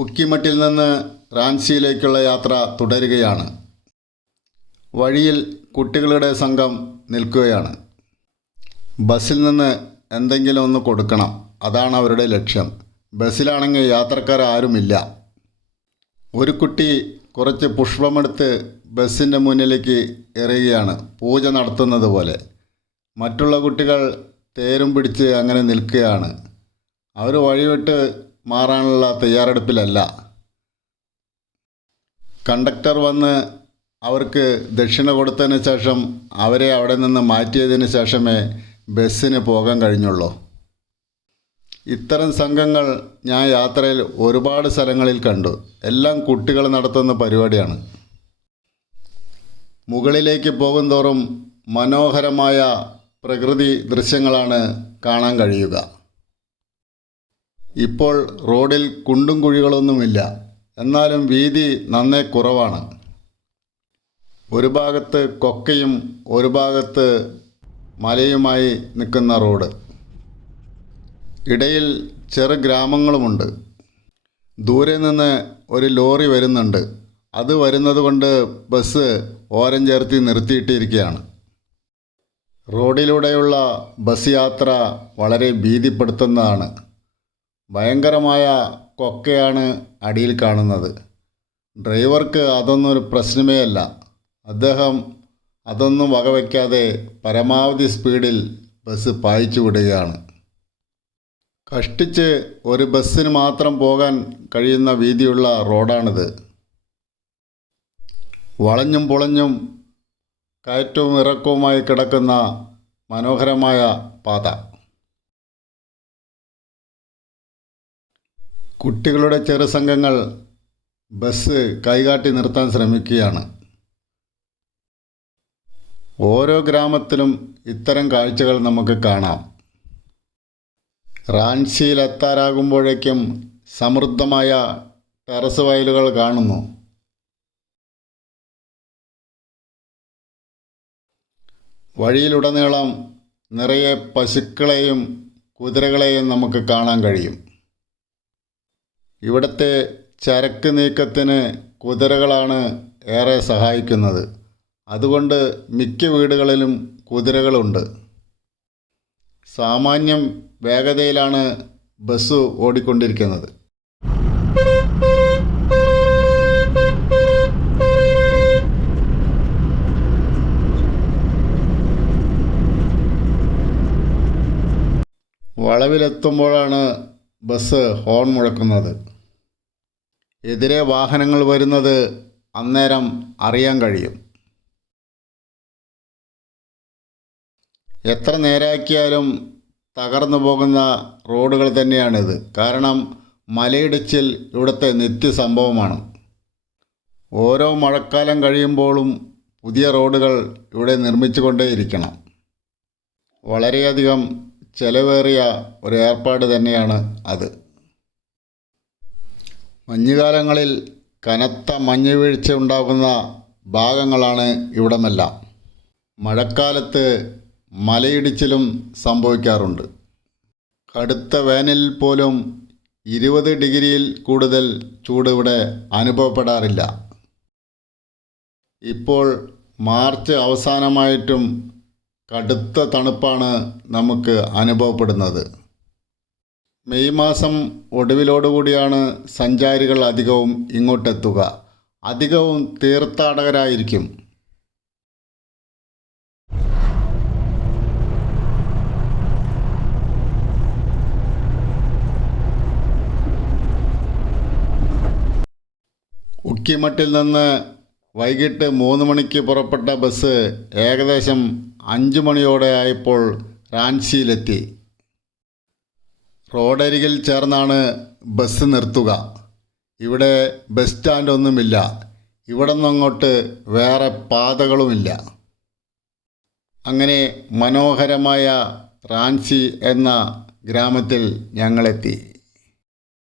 ഉക്കിമട്ടിൽ നിന്ന് റാഞ്ചിയിലേക്കുള്ള യാത്ര തുടരുകയാണ്. വഴിയിൽ കുട്ടികളുടെ സംഘം നിൽക്കുകയാണ്. ബസ്സിൽ നിന്ന് എന്തെങ്കിലും ഒന്ന് കൊടുക്കണം, അതാണ് അവരുടെ ലക്ഷ്യം. ബസ്സിലാണെങ്കിൽ യാത്രക്കാരാരുമില്ല. ഒരു കുട്ടി കുറച്ച് പുഷ്പമെടുത്ത് ബസ്സിൻ്റെ മുന്നിലേക്ക് എറിയുകയാണ്, പൂജ നടത്തുന്നത് പോലെ. മറ്റുള്ള കുട്ടികൾ തേരും പിടിച്ച് അങ്ങനെ നിൽക്കുകയാണ്. അവർ വഴിവിട്ട് മാറാനുള്ള തയ്യാറെടുപ്പിലല്ല. കണ്ടക്ടർ വന്ന് അവർക്ക് ദക്ഷിണ കൊടുത്തതിന് ശേഷം അവരെ അവിടെ നിന്ന് മാറ്റിയതിന് ശേഷമേ ബസ്സിന് പോകാൻ കഴിഞ്ഞുള്ളൂ. ഇത്തരം സംഘങ്ങൾ ഞാൻ യാത്രയിൽ ഒരുപാട് സ്ഥലങ്ങളിൽ കണ്ടു. എല്ലാം കുട്ടികൾ നടത്തുന്ന പരിപാടിയാണ്. മുകളിലേക്ക് പോകുന്തോറും മനോഹരമായ പ്രകൃതി ദൃശ്യങ്ങളാണ് കാണാൻ കഴിയുക. ഇപ്പോൾ റോഡിൽ കുണ്ടും കുഴികളൊന്നുമില്ല, എന്നാലും വീതി നന്നേ കുറവാണ്. ഒരു ഭാഗത്ത് കൊക്കയും ഒരു ഭാഗത്ത് മലയുമായി നിൽക്കുന്ന റോഡ്. ഇടയിൽ ചെറു ഗ്രാമങ്ങളുമുണ്ട്. ദൂരെ നിന്ന് ഒരു ലോറി വരുന്നുണ്ട്. അത് വരുന്നത് കൊണ്ട് ബസ് ഓരം ചേർത്തി നിർത്തിയിട്ടിരിക്കുകയാണ്. റോഡിലൂടെയുള്ള ബസ് യാത്ര വളരെ ഭീതിപ്പെടുത്തുന്നതാണ്. ഭയങ്കരമായ കൊക്കയാണ് അടിയിൽ കാണുന്നത്. ഡ്രൈവർക്ക് അതൊന്നും ഒരു പ്രശ്നമേ അല്ല. അദ്ദേഹം അതൊന്നും വകവയ്ക്കാതെ പരമാവധി സ്പീഡിൽ ബസ് പായിച്ചു വിടുകയാണ്. കഷ്ടിച്ച് ഒരു ബസ്സിന് മാത്രം പോകാൻ കഴിയുന്ന വീതിയുള്ള റോഡാണിത്. വളഞ്ഞും പൊളഞ്ഞും കയറ്റവും ഇറക്കവുമായി കിടക്കുന്ന മനോഹരമായ പാത. കുട്ടികളുടെ ചെറു സംഘങ്ങൾ ബസ് കൈകാട്ടി നിർത്താൻ ശ്രമിക്കുകയാണ്. ഓരോ ഗ്രാമത്തിലും ഇത്തരം കാഴ്ചകൾ നമുക്ക് കാണാം. റാഞ്ചിയിലെത്താറാകുമ്പോഴേക്കും സമൃദ്ധമായ ടെറസ് വയലുകൾ കാണുന്നു. വഴിയിലുടനീളം നിറയെ പശുക്കളെയും കുതിരകളെയും നമുക്ക് കാണാൻ കഴിയും. ഇവിടുത്തെ ചരക്ക് നീക്കത്തിന് കുതിരകളാണ് ഏറെ സഹായിക്കുന്നത്. അതുകൊണ്ട് മിക്ക വീടുകളിലും കുതിരകളുണ്ട്. സാമാന്യം വേഗതയിലാണ് ബസ് ഓടിക്കൊണ്ടിരിക്കുന്നത്. വളവിലെത്തുമ്പോഴാണ് ബസ് ഹോൺ മുഴക്കുന്നത്. എതിരെ വാഹനങ്ങൾ വരുന്നത് അന്നേരം അറിയാൻ കഴിയും. എത്ര നേരാക്കിയാലും തകർന്നു പോകുന്ന റോഡുകൾ തന്നെയാണിത്. കാരണം മലയിടിച്ചിൽ ഇവിടുത്തെ നിത്യസംഭവമാണ്. ഓരോ മഴക്കാലം കഴിയുമ്പോഴും പുതിയ റോഡുകൾ ഇവിടെ നിർമ്മിച്ചുകൊണ്ടേയിരിക്കണം. വളരെയധികം ചെലവേറിയ ഒരു ഏർപ്പാട് തന്നെയാണ് അത്. മഞ്ഞുകാലങ്ങളിൽ കനത്ത മഞ്ഞ് വീഴ്ച ഉണ്ടാകുന്ന ഭാഗങ്ങളാണ് ഇവിടമെല്ലാം. മഴക്കാലത്ത് മലയിടിച്ചിലും സംഭവിക്കാറുണ്ട്. കടുത്ത വേനലിൽ പോലും 20 ഡിഗ്രിയിൽ കൂടുതൽ ചൂട് ഇവിടെ അനുഭവപ്പെടാറില്ല. ഇപ്പോൾ മാർച്ച് അവസാനമായിട്ടും കടുത്ത തണുപ്പാണ് നമുക്ക് അനുഭവപ്പെടുന്നത്. മെയ് മാസം ഒടുവിലോടുകൂടിയാണ് സഞ്ചാരികൾ അധികവും ഇങ്ങോട്ടെത്തുക. അധികവും തീർത്ഥാടകരായിരിക്കും. ഉക്കിമട്ടിൽ നിന്ന് വൈകിട്ട് 3 മണിക്ക് പുറപ്പെട്ട ബസ് ഏകദേശം 5 മണിയോടെ ആയപ്പോൾ റാഞ്ചിയിലെത്തി. റോഡരികിൽ ചേർന്നാണ് ബസ് നിർത്തുക. ഇവിടെ ബസ് സ്റ്റാൻഡൊന്നുമില്ല. ഇവിടെ നിന്നങ്ങോട്ട് വേറെ പാതകളുമില്ല. അങ്ങനെ മനോഹരമായ റാഞ്ചി എന്ന ഗ്രാമത്തിൽ ഞങ്ങളെത്തി.